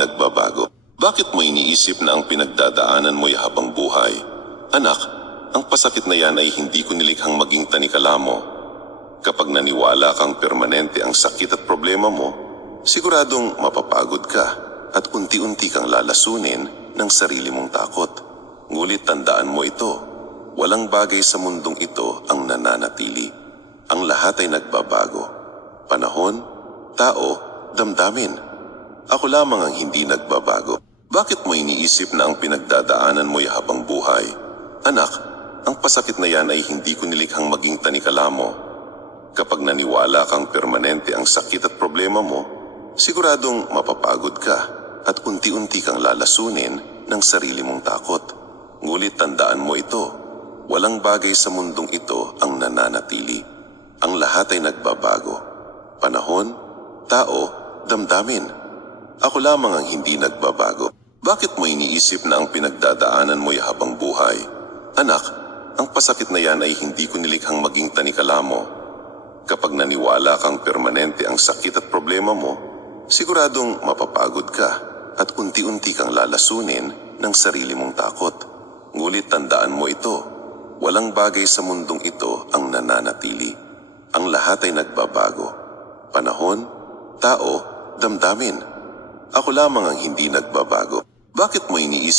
nagbabago? Bakit mo iniisip na ang pinagdadaanan mo'y habang buhay? Anak, ang pasakit na yan ay hindi ko nilikhang maging tanikala mo. Kapag naniwala kang permanente ang sakit at problema mo, siguradong mapapagod ka at unti-unti kang lalasunin ng sarili mong takot. Ngulit tandaan mo ito, walang bagay sa mundong ito ang nananatili. Ang lahat ay nagbabago. Panahon, tao, damdamin. Ako lamang ang hindi nagbabago. Bakit mo iniisip na ang pinagdadaanan mo'y habang buhay? Anak, ang pasakit na yan ay hindi ko nilikhang maging tanikala mo. Kapag naniwala kang permanente ang sakit at problema mo, siguradong mapapagod ka at unti-unti kang lalasunin ng sarili mong takot. Ngulit tandaan mo ito, walang bagay sa mundong ito ang nananatili. Ang lahat ay nagbabago. Panahon, tao, damdamin. Ako lamang ang hindi nagbabago. Bakit mo iniisip na ang pinagdadaanan mo'y habang buhay? Anak, ang pasakit na yan ay hindi ko nilikhang maging tanikala mo. Kapag naniwala kang permanente ang sakit at problema mo, siguradong mapapagod ka at unti-unti kang lalasunin ng sarili mong takot. Ngulit tandaan mo ito, walang bagay sa mundong ito ang nananatili. Ang lahat ay nagbabago. Panahon, tao, damdamin. Ako lamang ang hindi nagbabago. Bakit mo iniisip